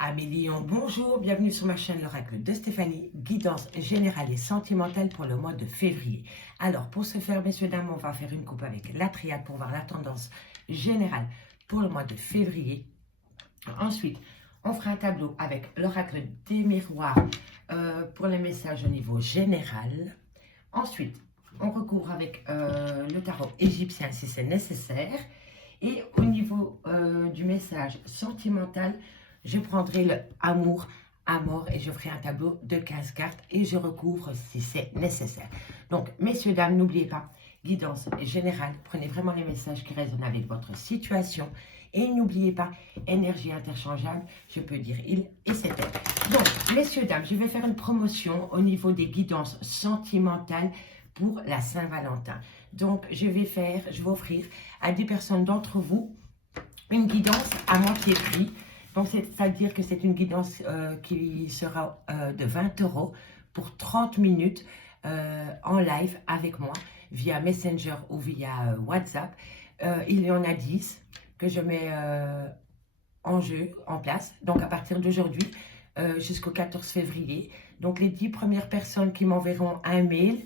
Amélie, bonjour, bienvenue sur ma chaîne l'oracle de Stéphanie, guidance générale et sentimentale pour le mois de février. Alors pour ce faire, messieurs, dames, on va faire une coupe avec la triade pour voir la tendance générale pour le mois de février. Ensuite, on fera un tableau avec l'oracle des miroirs pour les messages au niveau général. Ensuite, on recouvre avec le tarot égyptien si c'est nécessaire. Et au niveau du message sentimental, je prendrai le amour à mort et je ferai un tableau de 15 cartes et je recouvre si c'est nécessaire. Donc, messieurs, dames, n'oubliez pas, guidance générale, prenez vraiment les messages qui résonnent avec votre situation. Et n'oubliez pas, énergie interchangeable, je peux dire il et c'est elle. Donc, messieurs, dames, je vais faire une promotion au niveau des guidances sentimentales pour la Saint-Valentin. Donc, je vais offrir à 10 personnes d'entre vous une guidance à moitié prix. Donc, c'est-à-dire que c'est une guidance qui sera de 20 € pour 30 minutes en live avec moi via Messenger ou via WhatsApp. Il y en a 10 que je mets en place. Donc, à partir d'aujourd'hui jusqu'au 14 février. Donc, les 10 premières personnes qui m'enverront un mail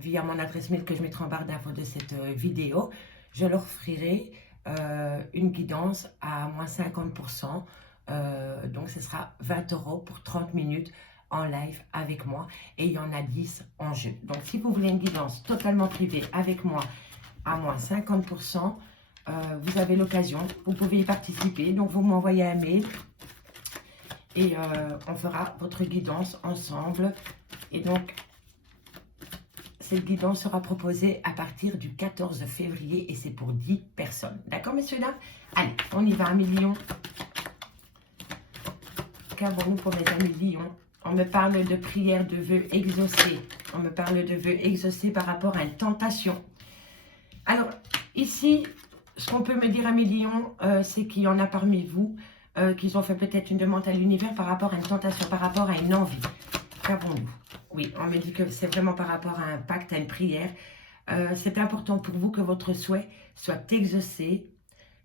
via mon adresse mail que je mettrai en barre d'infos de cette vidéo, je leur offrirai une guidance à moins 50%. Donc, ce sera 20 € pour 30 minutes en live avec moi. Et il y en a 10 en jeu. Donc, si vous voulez une guidance totalement privée avec moi à moins 50%, vous avez l'occasion. Vous pouvez y participer. Donc, vous m'envoyez un mail et on fera votre guidance ensemble. Et donc, cette guidance sera proposée à partir du 14 février et c'est pour 10 personnes. D'accord, messieurs, dames? Allez, on y va, 1 million. Qu'avons-nous pour mes amis Lions? On me parle de prière, de vœux exaucés. On me parle de vœux exaucés par rapport à une tentation. Alors, ici, ce qu'on peut me dire, amis Lions, c'est qu'il y en a parmi vous qui ont fait peut-être une demande à l'univers par rapport à une tentation, par rapport à une envie. Qu'avons-nous? Oui, on me dit que c'est vraiment par rapport à un pacte, à une prière. C'est important pour vous que votre souhait soit exaucé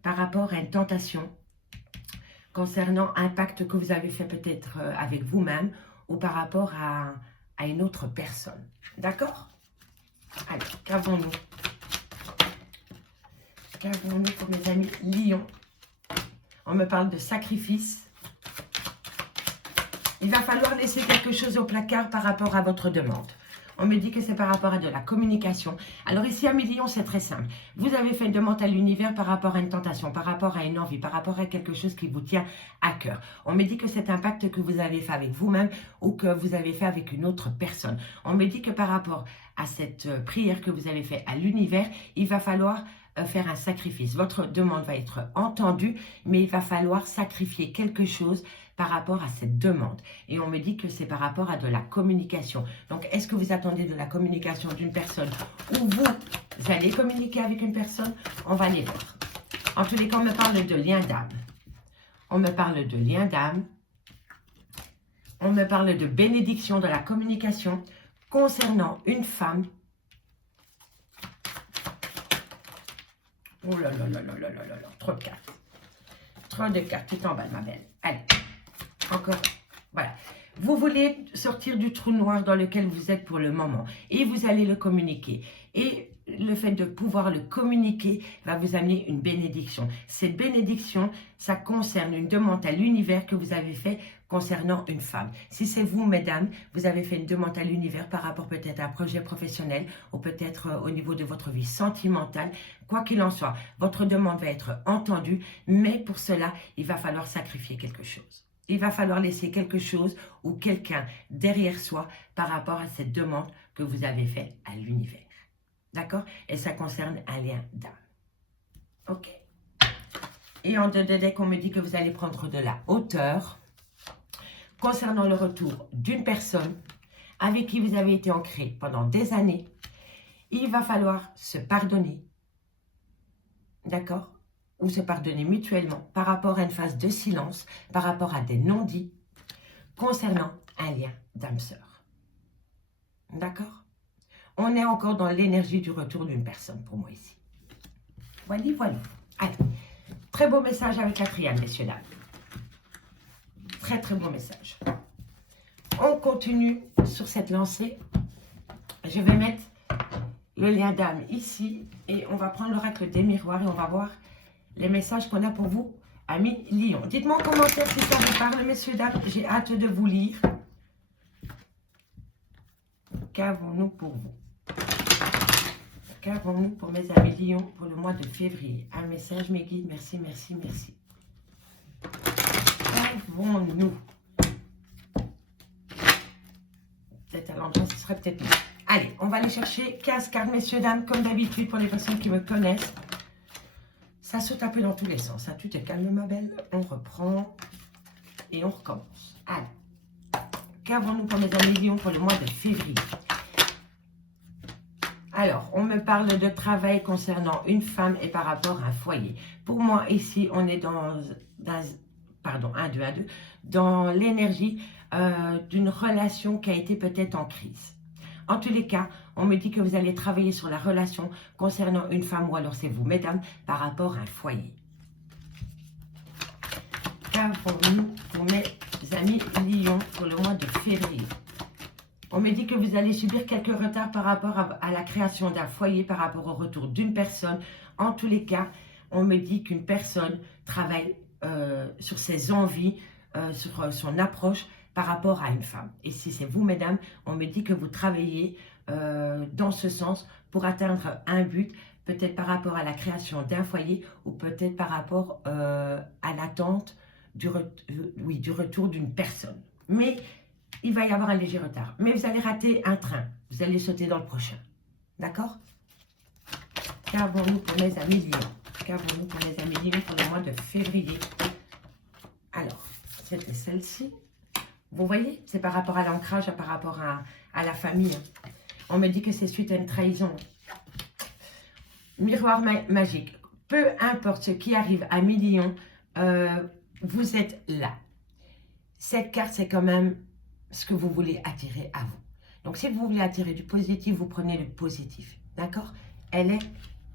par rapport à une tentation concernant un pacte que vous avez fait peut-être avec vous-même ou par rapport à une autre personne. D'accord? Allez, qu'avons-nous? Qu'avons-nous pour mes amis Lions? On me parle de sacrifice. Il va falloir laisser quelque chose au placard par rapport à votre demande. On me dit que c'est par rapport à de la communication. Alors ici, à Lions, c'est très simple. Vous avez fait une demande à l'univers par rapport à une tentation, par rapport à une envie, par rapport à quelque chose qui vous tient à cœur. On me dit que c'est un pacte que vous avez fait avec vous-même ou que vous avez fait avec une autre personne. On me dit que par rapport à cette prière que vous avez fait à l'univers, il va falloir faire un sacrifice. Votre demande va être entendue, mais il va falloir sacrifier quelque chose par rapport à cette demande. Et on me dit que c'est par rapport à de la communication. Donc, est-ce que vous attendez de la communication d'une personne ou vous allez communiquer avec une personne? On va les voir. En tous les cas, on me parle de lien d'âme. On me parle de lien d'âme. On me parle de bénédiction de la communication concernant une femme. Oh là là là là là là là, trop de cartes. Trop de cartes, tout en bas, ma belle. Allez, encore, voilà. Vous voulez sortir du trou noir dans lequel vous êtes pour le moment et vous allez le communiquer. Et le fait de pouvoir le communiquer va vous amener une bénédiction. Cette bénédiction, ça concerne une demande à l'univers que vous avez fait concernant une femme. Si c'est vous, mesdames, vous avez fait une demande à l'univers par rapport peut-être à un projet professionnel ou peut-être au niveau de votre vie sentimentale, quoi qu'il en soit, votre demande va être entendue, mais pour cela, il va falloir sacrifier quelque chose. Il va falloir laisser quelque chose ou quelqu'un derrière soi par rapport à cette demande que vous avez faite à l'univers. D'accord? Et ça concerne un lien d'âme. Ok? Et en deux de deck, on me dit que vous allez prendre de la hauteur concernant le retour d'une personne avec qui vous avez été ancré pendant des années. Il va falloir se pardonner. D'accord? Ou se pardonner mutuellement par rapport à une phase de silence, par rapport à des non-dits concernant un lien d'âme sœur. D'accord? On est encore dans l'énergie du retour d'une personne pour moi ici. Voilà, voilà. Allez, très beau message avec la triade, messieurs, dames. très très beau message. On continue sur cette lancée. Je vais mettre le lien d'âme ici et on va prendre l'oracle des miroirs et on va voir les messages qu'on a pour vous, amis Lion. Dites-moi en commentaire si ça vous parle, messieurs, dames. J'ai hâte de vous lire. Qu'avons-nous pour vous? Qu'avons-nous pour mes amis Lion pour le mois de février? Un message, mes guides. Merci, merci, merci. Qu'avons-nous? Peut-être à l'endroit, ce serait peut-être mieux. Allez, on va aller chercher 15 cartes, messieurs, dames, comme d'habitude pour les personnes qui me connaissent. Ça saute un peu dans tous les sens. Hein. Tu te calmes, ma belle. On reprend et on recommence. Allez. Qu'avons-nous pour mes amis Lion pour le mois de février? Alors, on me parle de travail concernant une femme et par rapport à un foyer. Pour moi, ici, on est dans l'énergie d'une relation qui a été peut-être en crise. En tous les cas, on me dit que vous allez travailler sur la relation concernant une femme, ou alors c'est vous, mesdames, par rapport à un foyer. Qu'avons-nous pour mes amis Lion pour le mois de février? On me dit que vous allez subir quelques retards par rapport à la création d'un foyer, par rapport au retour d'une personne. En tous les cas, on me dit qu'une personne travaille sur ses envies, sur son approche par rapport à une femme. Et si c'est vous, mesdames, on me dit que vous travaillez dans ce sens pour atteindre un but, peut-être par rapport à la création d'un foyer ou peut-être par rapport à l'attente du retour d'une personne. Mais il va y avoir un léger retard. Mais vous allez rater un train. Vous allez sauter dans le prochain. D'accord? Qu'avons-nous pour mes amis Lion? Qu'avons-nous pour mes amis Lion pour le mois de février? Alors, c'était celle-ci. Vous voyez, c'est par rapport à l'ancrage, par rapport à la famille. On me dit que c'est suite à une trahison. Miroir magique. Peu importe ce qui arrive à Lion, vous êtes là. Cette carte, c'est quand même ce que vous voulez attirer à vous. Donc, si vous voulez attirer du positif, vous prenez le positif. D'accord? Elle est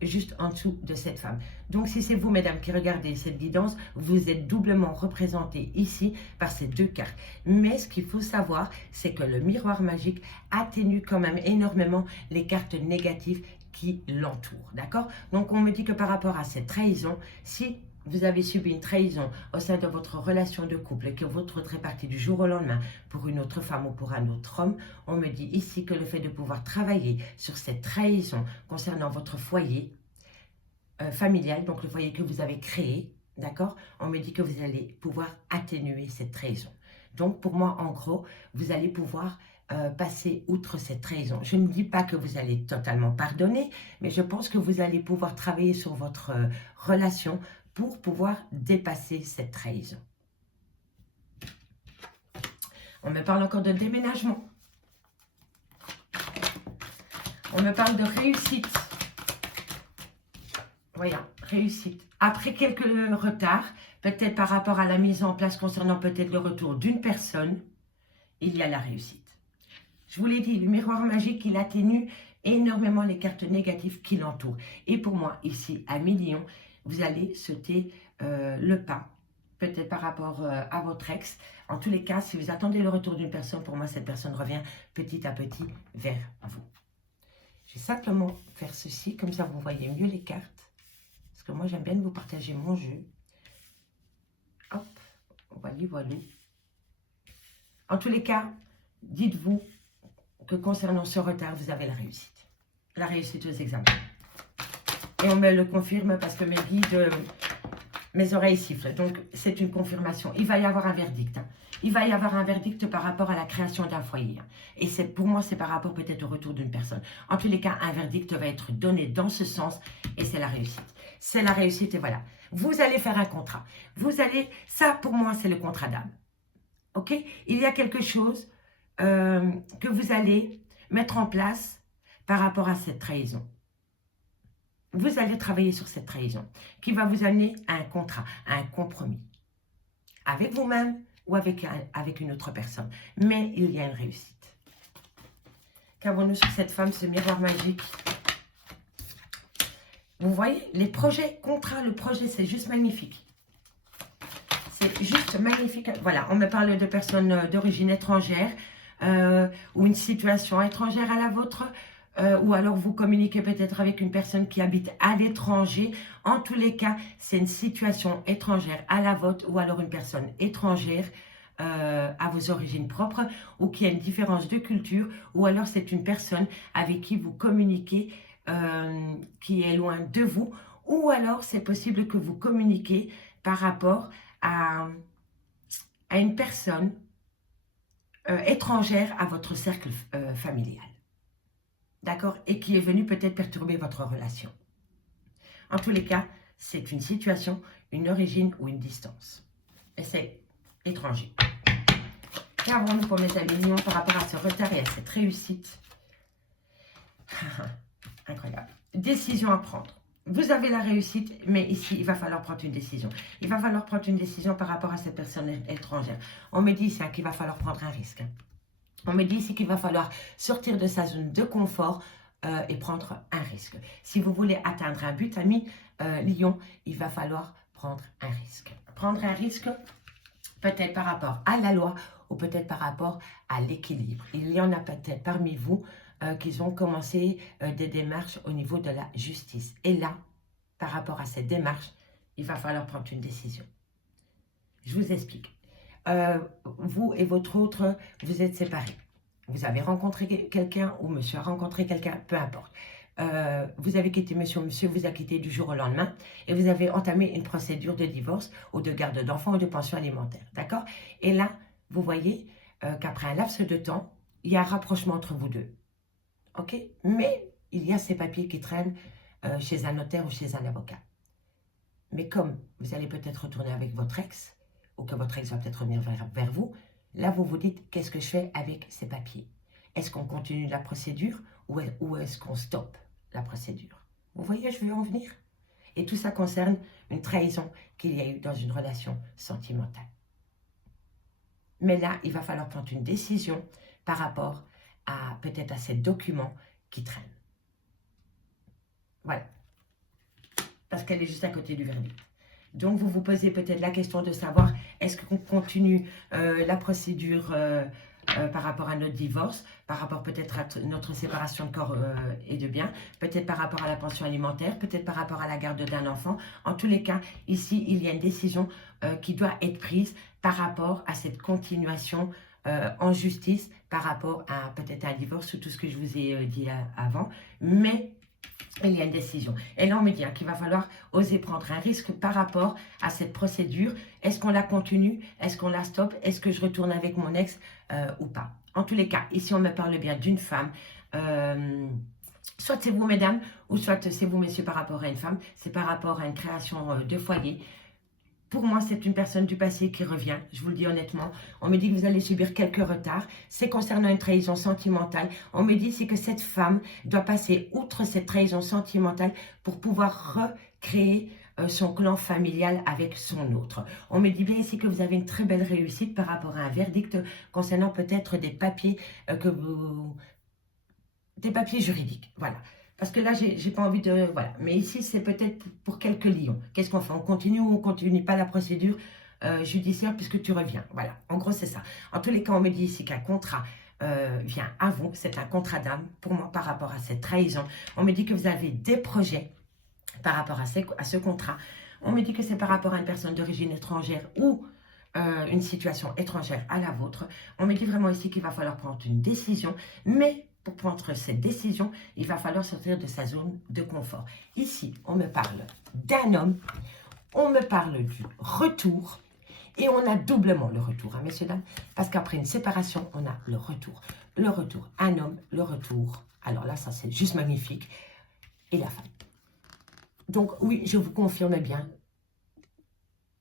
juste en dessous de cette femme. Donc, si c'est vous, mesdames, qui regardez cette guidance, vous êtes doublement représentés ici par ces deux cartes. Mais ce qu'il faut savoir, c'est que le miroir magique atténue quand même énormément les cartes négatives qui l'entourent. D'accord? Donc, on me dit que par rapport à cette trahison, si vous avez subi une trahison au sein de votre relation de couple et que votre autre est parti du jour au lendemain pour une autre femme ou pour un autre homme, on me dit ici que le fait de pouvoir travailler sur cette trahison concernant votre foyer familial, donc le foyer que vous avez créé, d'accord, on me dit que vous allez pouvoir atténuer cette trahison. Donc pour moi, en gros, vous allez pouvoir passer outre cette trahison. Je ne dis pas que vous allez totalement pardonner, mais je pense que vous allez pouvoir travailler sur votre relation pour pouvoir dépasser cette trahison. On me parle encore de déménagement. On me parle de réussite. Voilà, réussite. Après quelques retards, peut-être par rapport à la mise en place concernant peut-être le retour d'une personne, il y a la réussite. Je vous l'ai dit, le miroir magique, il atténue énormément les cartes négatives qui l'entourent. Et pour moi, ici, à Lion, vous allez sauter le pas, peut-être par rapport à votre ex. En tous les cas, si vous attendez le retour d'une personne, pour moi, cette personne revient petit à petit vers vous. Je vais simplement faire ceci, comme ça vous voyez mieux les cartes. Parce que moi, j'aime bien vous partager mon jeu. Hop, voilà, voilà. En tous les cas, dites-vous que concernant ce retard, vous avez la réussite. La réussite aux examens. Et on me le confirme parce que mes guides, mes oreilles sifflent. Donc, c'est une confirmation. Il va y avoir un verdict. Hein. Il va y avoir un verdict par rapport à la création d'un foyer. Et pour moi, c'est par rapport peut-être au retour d'une personne. En tous les cas, un verdict va être donné dans ce sens et c'est la réussite. C'est la réussite et voilà. Vous allez faire un contrat. Ça pour moi, c'est le contrat d'âme. Ok? Il y a quelque chose que vous allez mettre en place par rapport à cette trahison. Vous allez travailler sur cette trahison qui va vous amener à un contrat, à un compromis. Avec vous-même ou avec une autre personne. Mais il y a une réussite. Qu'avons-nous sur cette femme, ce miroir magique? Vous voyez, les projets, contrats, le projet, c'est juste magnifique. c'est juste magnifique. Voilà, on me parle de personnes d'origine étrangère ou une situation étrangère à la vôtre. Ou alors vous communiquez peut-être avec une personne qui habite à l'étranger. En tous les cas, c'est une situation étrangère à la vôtre ou alors une personne étrangère à vos origines propres ou qui a une différence de culture ou alors c'est une personne avec qui vous communiquez qui est loin de vous ou alors c'est possible que vous communiquez par rapport à une personne étrangère à votre cercle familial. D'accord? Et qui est venu peut-être perturber votre relation. En tous les cas, c'est une situation, une origine ou une distance. Et c'est étranger. Qu'avons-nous pour mes amis mignons par rapport à ce retard et à cette réussite? Incroyable. Décision à prendre. Vous avez la réussite, mais ici, il va falloir prendre une décision. Il va falloir prendre une décision par rapport à cette personne étrangère. On me dit ici qu'il va falloir prendre un risque. On me dit ici qu'il va falloir sortir de sa zone de confort et prendre un risque. Si vous voulez atteindre un but, ami Lion, il va falloir prendre un risque. Prendre un risque, peut-être par rapport à la loi ou peut-être par rapport à l'équilibre. Il y en a peut-être parmi vous qui ont commencé des démarches au niveau de la justice. Et là, par rapport à cette démarche, il va falloir prendre une décision. Je vous explique. Vous et votre autre, vous êtes séparés. Vous avez rencontré quelqu'un ou monsieur a rencontré quelqu'un, peu importe. Vous avez quitté monsieur vous a quitté du jour au lendemain et vous avez entamé une procédure de divorce ou de garde d'enfants ou de pension alimentaire. D'accord? Et là, vous voyez qu'après un laps de temps, il y a un rapprochement entre vous deux. OK? Mais il y a ces papiers qui traînent chez un notaire ou chez un avocat. Mais comme vous allez peut-être retourner avec votre ex, ou que votre ex va peut-être revenir vers vous, là vous vous dites, qu'est-ce que je fais avec ces papiers? Est-ce qu'on continue la procédure ou est-ce qu'on stoppe la procédure? Vous voyez, je veux en venir. Et tout ça concerne une trahison qu'il y a eu dans une relation sentimentale. Mais là, il va falloir prendre une décision par rapport à peut-être à ces documents qui traînent. Voilà. Parce qu'elle est juste à côté du verdict. Donc, vous vous posez peut-être la question de savoir, est-ce qu'on continue la procédure par rapport à notre divorce, par rapport peut-être à notre séparation de corps et de biens, peut-être par rapport à la pension alimentaire, peut-être par rapport à la garde d'un enfant. En tous les cas, ici, il y a une décision qui doit être prise par rapport à cette continuation en justice, par rapport à peut-être un divorce ou tout ce que je vous ai dit avant. Mais il y a une décision. Et là, on me dit qu'il va falloir oser prendre un risque par rapport à cette procédure. Est-ce qu'on la continue? Est-ce qu'on la stoppe? Est-ce que je retourne avec mon ex ou pas? En tous les cas, ici, on me parle bien d'une femme. Soit c'est vous, mesdames, ou soit c'est vous, messieurs, par rapport à une femme. C'est par rapport à une création de foyer. Pour moi, c'est une personne du passé qui revient, je vous le dis honnêtement. On me dit que vous allez subir quelques retards. C'est concernant une trahison sentimentale. On me dit c'est que cette femme doit passer outre cette trahison sentimentale pour pouvoir recréer son clan familial avec son autre. On me dit bien ici que vous avez une très belle réussite par rapport à un verdict concernant peut-être des papiers des papiers juridiques. Voilà. Parce que là, j'ai pas envie de... Voilà. Mais ici, c'est peut-être pour quelques lions. Qu'est-ce qu'on fait? On continue ou on continue pas la procédure judiciaire puisque tu reviens? Voilà. En gros, c'est ça. En tous les cas, on me dit ici qu'un contrat vient à vous. C'est un contrat d'âme pour moi par rapport à cette trahison. On me dit que vous avez des projets par rapport à ce contrat. On me dit que c'est par rapport à une personne d'origine étrangère ou une situation étrangère à la vôtre. On me dit vraiment ici qu'il va falloir prendre une décision. Mais... pour prendre cette décision, il va falloir sortir de sa zone de confort. Ici, on me parle d'un homme, on me parle du retour, et on a doublement le retour, hein, messieurs, dames, parce qu'après une séparation, on a le retour. Le retour, un homme, le retour. Alors là, ça c'est juste magnifique. Et la femme. Donc oui, je vous confirme bien,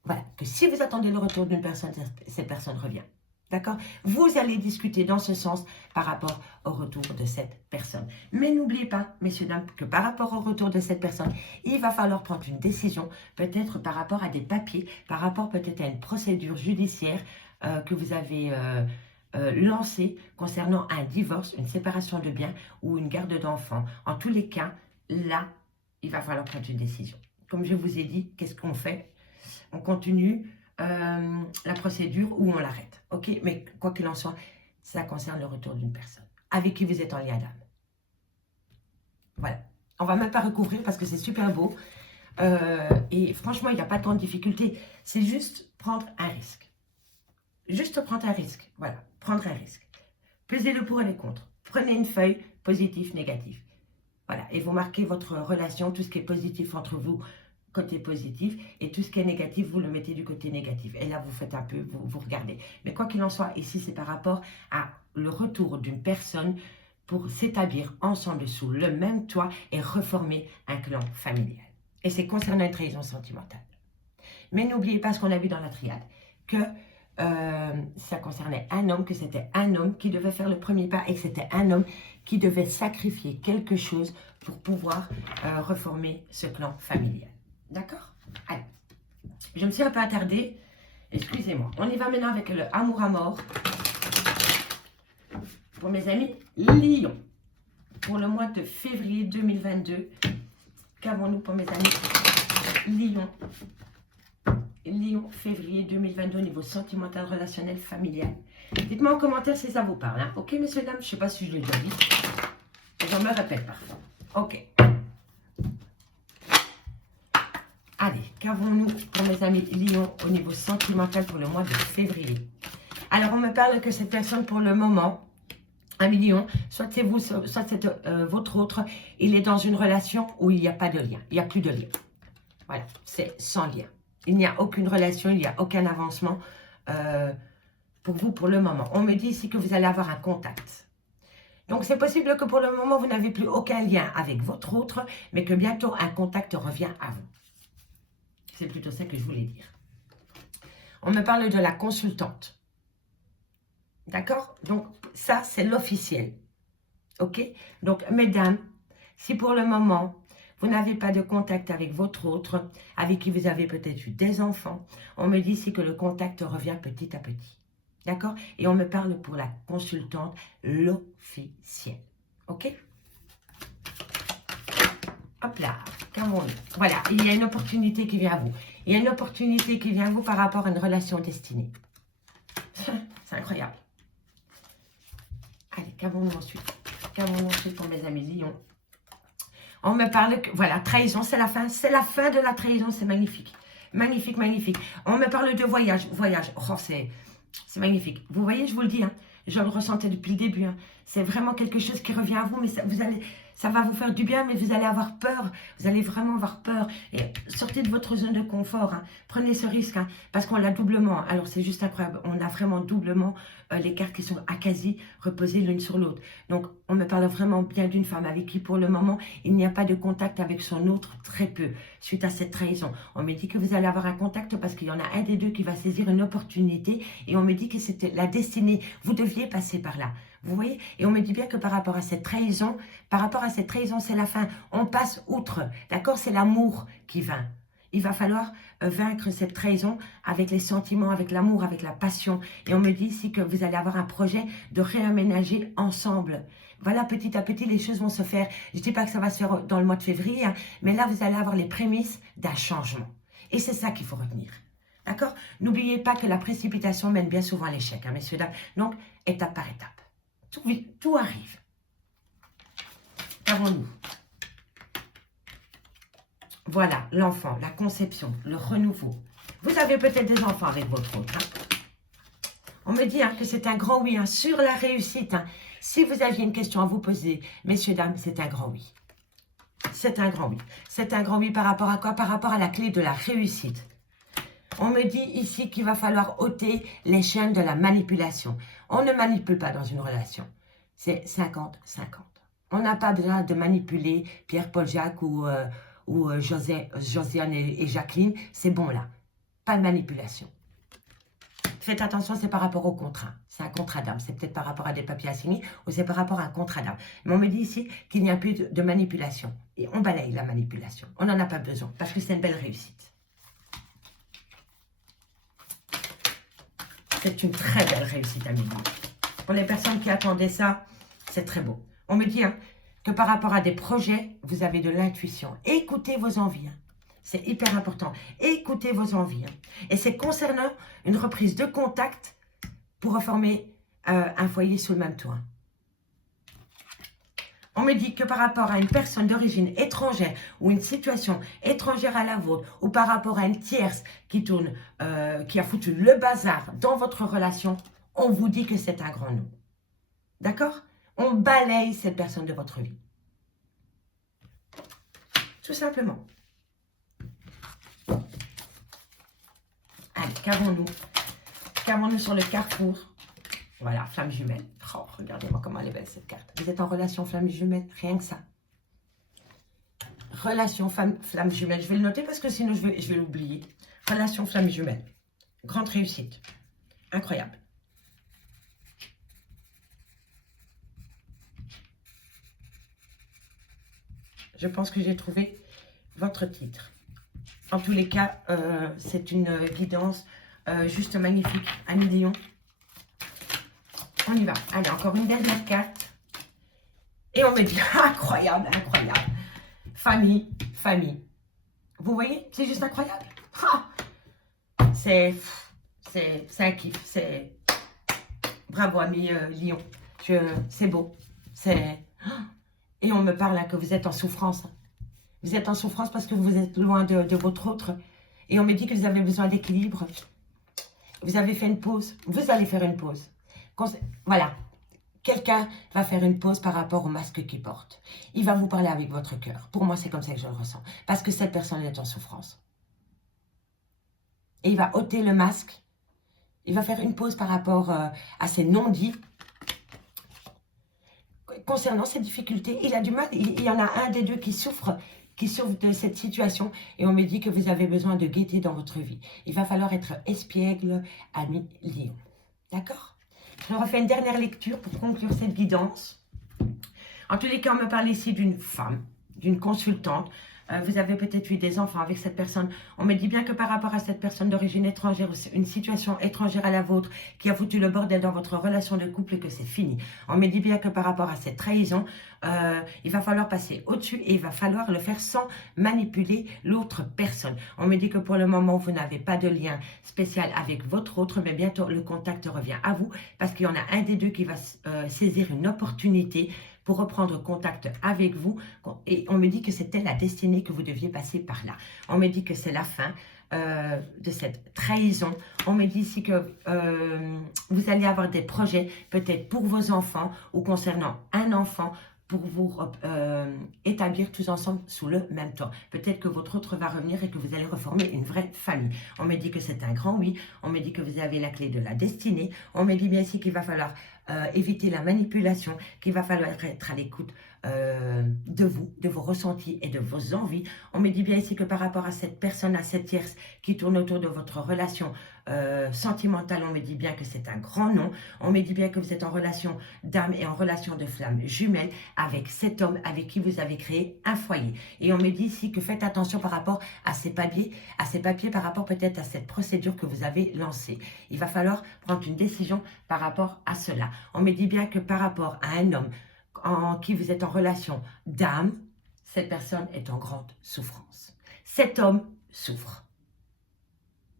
voilà, que si vous attendez le retour d'une personne, cette personne revient. D'accord? Vous allez discuter dans ce sens par rapport au retour de cette personne. Mais n'oubliez pas, messieurs, dames, que par rapport au retour de cette personne, il va falloir prendre une décision, peut-être par rapport à des papiers, par rapport peut-être à une procédure judiciaire que vous avez lancée concernant un divorce, une séparation de biens ou une garde d'enfants. En tous les cas, là, il va falloir prendre une décision. Comme je vous ai dit, qu'est-ce qu'on fait? On continue la procédure ou on l'arrête. Ok, mais quoi qu'il en soit, ça concerne le retour d'une personne avec qui vous êtes en lien d'âme. Voilà. On va même pas recouvrir parce que c'est super beau. Et franchement, il n'y a pas tant de difficultés. C'est juste prendre un risque. Juste prendre un risque. Voilà, prendre un risque. Pesez le pour et le contre. Prenez une feuille, positif, négatif. Voilà, et vous marquez votre relation, tout ce qui est positif entre vous, côté positif, et tout ce qui est négatif, vous le mettez du côté négatif. Et là, vous faites un peu, vous regardez. Mais quoi qu'il en soit, ici, c'est par rapport à le retour d'une personne pour s'établir ensemble sous le même toit et reformer un clan familial. Et c'est concernant une trahison sentimentale. Mais n'oubliez pas ce qu'on a vu dans la triade, que ça concernait un homme, que c'était un homme qui devait faire le premier pas et que c'était un homme qui devait sacrifier quelque chose pour pouvoir reformer ce clan familial. D'accord? Allez, je me suis un peu attardée, excusez-moi. On y va maintenant avec le amour à mort pour mes amis Lion. Pour le mois de février 2022, qu'avons-nous pour mes amis Lion? Lion, février 2022 au niveau sentimental, relationnel, familial. Dites-moi en commentaire si ça vous parle. Hein? Ok, messieurs, dames, je ne sais pas si je l'ai déjà dit. J'en me répète parfois. Ok. Allez, qu'avons-nous pour mes amis Lion au niveau sentimental pour le mois de février? Alors, on me parle que cette personne, pour le moment, ami Lion, soit c'est vous, soit c'est votre autre, il est dans une relation où il n'y a pas de lien. Il n'y a plus de lien. Voilà, c'est sans lien. Il n'y a aucune relation, il n'y a aucun avancement pour vous pour le moment. On me dit ici que vous allez avoir un contact. Donc, c'est possible que pour le moment, vous n'avez plus aucun lien avec votre autre, mais que bientôt, un contact revient à vous. C'est plutôt ça que je voulais dire. On me parle de la consultante. D'accord? Donc, ça, c'est l'officiel. OK? Donc, mesdames, si pour le moment, vous n'avez pas de contact avec votre autre, avec qui vous avez peut-être eu des enfants, on me dit ici que le contact revient petit à petit. D'accord? Et on me parle pour la consultante, l'officiel. OK? Hop là, voilà, il y a une opportunité qui vient à vous. Il y a une opportunité qui vient à vous par rapport à une relation destinée. C'est incroyable. Allez, qu'avons-nous ensuite? Qu'avons-nous ensuite pour mes amis Lion? On me parle que, voilà, trahison, c'est la fin de la trahison, c'est magnifique. Magnifique, magnifique. On me parle de voyage, oh, c'est magnifique. Vous voyez, je vous le dis, hein, je le ressentais depuis le début. Hein. C'est vraiment quelque chose qui revient à vous, mais ça va vous faire du bien, mais vous allez avoir peur. Vous allez vraiment avoir peur. Et sortez de votre zone de confort. Hein. Prenez ce risque, hein, parce qu'on l'a doublement. Alors, c'est juste incroyable. On a vraiment doublement les cartes qui sont à quasi reposées l'une sur l'autre. Donc, on me parle vraiment bien d'une femme avec qui, pour le moment, il n'y a pas de contact avec son autre, très peu, suite à cette trahison. On me dit que vous allez avoir un contact parce qu'il y en a un des deux qui va saisir une opportunité. Et on me dit que c'était la destinée. Vous deviez passer par là. Vous voyez? Et on me dit bien que par rapport à cette trahison, c'est la fin. On passe outre. D'accord? C'est l'amour qui vint. Il va falloir vaincre cette trahison avec les sentiments, avec l'amour, avec la passion. Et on me dit ici que vous allez avoir un projet de réaménager ensemble. Voilà, petit à petit, les choses vont se faire. Je ne dis pas que ça va se faire dans le mois de février, hein, mais là, vous allez avoir les prémices d'un changement. Et c'est ça qu'il faut retenir. D'accord? N'oubliez pas que la précipitation mène bien souvent à l'échec, hein, messieurs, dames. Donc, étape par étape. Tout arrive. Qu'avons-nous? Voilà, l'enfant, la conception, le renouveau. Vous avez peut-être des enfants avec votre autre. Hein. On me dit hein, que c'est un grand oui hein, sur la réussite. Hein. Si vous aviez une question à vous poser, messieurs, dames, c'est un grand oui. C'est un grand oui. C'est un grand oui par rapport à quoi? Par rapport à la clé de la réussite. On me dit ici qu'il va falloir ôter les chaînes de la manipulation. On ne manipule pas dans une relation. C'est 50-50. On n'a pas besoin de manipuler Pierre, Paul, Jacques ou Josiane et Jacqueline. C'est bon là. Pas de manipulation. Faites attention, c'est par rapport au contrat. C'est un contrat d'âme. C'est peut-être par rapport à des papiers à signer ou c'est par rapport à un contrat d'âme. Mais on me dit ici qu'il n'y a plus de manipulation. Et on balaye la manipulation. On n'en a pas besoin parce que c'est une belle réussite. C'est une très belle réussite, amis. Pour les personnes qui attendaient ça, c'est très beau. On me dit hein, que par rapport à des projets, vous avez de l'intuition. Écoutez vos envies. Hein. C'est hyper important. Écoutez vos envies. Hein. Et c'est concernant une reprise de contact pour reformer un foyer sous le même toit. On me dit que par rapport à une personne d'origine étrangère ou une situation étrangère à la vôtre ou par rapport à une tierce qui tourne, qui a foutu le bazar dans votre relation, on vous dit que c'est un grand non. D'accord? On balaye cette personne de votre vie. Tout simplement. Allez, qu'avons-nous? Qu'avons-nous sur le carrefour? Voilà, flamme jumelle. Oh, regardez-moi comment elle est belle cette carte. Vous êtes en relation flamme jumelle, rien que ça. Relation flamme jumelle. Je vais le noter parce que sinon je vais l'oublier. Relation flamme jumelle. Grande réussite. Incroyable. Je pense que j'ai trouvé votre titre. En tous les cas, c'est une guidance juste magnifique. 1 million. On y va. Allez, encore une dernière carte. Et on me dit, incroyable, incroyable. Famille, famille. Vous voyez, c'est juste incroyable. C'est un kiff. C'est bravo, ami Lion. C'est beau. Et on me parle là, que vous êtes en souffrance. Vous êtes en souffrance parce que vous êtes loin de votre autre. Et on me dit que vous avez besoin d'équilibre. Vous avez fait une pause. Vous allez faire une pause. Voilà, quelqu'un va faire une pause par rapport au masque qu'il porte. Il va vous parler avec votre cœur. Pour moi, c'est comme ça que je le ressens. Parce que cette personne est en souffrance. Et il va ôter le masque. Il va faire une pause par rapport à ses non-dits. Concernant ses difficultés, il a du mal. Il y en a un des deux qui souffre de cette situation. Et on me dit que vous avez besoin de gaieté dans votre vie. Il va falloir être espiègle, ami Lion. D'accord ? Je refais une dernière lecture pour conclure cette guidance. En tous les cas, on me parle ici d'une femme, d'une consultante. Vous avez peut-être eu des enfants avec cette personne. On me dit bien que par rapport à cette personne d'origine étrangère, ou une situation étrangère à la vôtre, qui a foutu le bordel dans votre relation de couple, que c'est fini. On me dit bien que par rapport à cette trahison, il va falloir passer au-dessus et il va falloir le faire sans manipuler l'autre personne. On me dit que pour le moment, vous n'avez pas de lien spécial avec votre autre, mais bientôt le contact revient à vous parce qu'il y en a un des deux qui va saisir une opportunité pour reprendre contact avec vous. Et on me dit que c'était la destinée, que vous deviez passer par là. On me dit que c'est la fin de cette trahison. On me dit ici que vous allez avoir des projets, peut-être pour vos enfants ou concernant un enfant, pour vous établir tous ensemble sous le même toit. Peut-être que votre autre va revenir et que vous allez reformer une vraie famille. On me dit que c'est un grand oui. On me dit que vous avez la clé de la destinée. On me dit bien ici qu'il va falloir éviter la manipulation, qu'il va falloir être à l'écoute de vous, de vos ressentis et de vos envies. On me dit bien ici que par rapport à cette personne, à cette tierce qui tourne autour de votre relation sentimentale, on me dit bien que c'est un grand non. On me dit bien que vous êtes en relation d'âme et en relation de flamme jumelle avec cet homme avec qui vous avez créé un foyer. Et on me dit ici que faites attention par rapport à ces papiers par rapport peut-être à cette procédure que vous avez lancée. Il va falloir prendre une décision par rapport à cela. On me dit bien que par rapport à un homme en qui vous êtes en relation d'âme, cette personne est en grande souffrance. Cet homme souffre.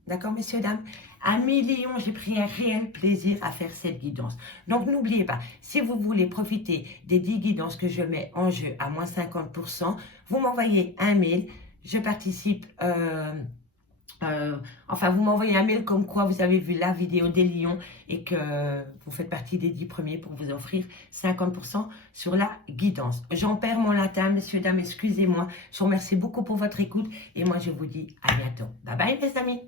D'accord, messieurs, dames? À millions, j'ai pris un réel plaisir à faire cette guidance. Donc, n'oubliez pas, si vous voulez profiter des 10 guidances que je mets en jeu à moins 50%, vous m'envoyez un mail. Je participe... enfin, vous m'envoyez un mail comme quoi vous avez vu la vidéo des lions et que vous faites partie des 10 premiers pour vous offrir 50% sur la guidance. J'en perds mon latin, messieurs, dames, excusez-moi. Je vous remercie beaucoup pour votre écoute et moi, je vous dis à bientôt. Bye bye, mes amis.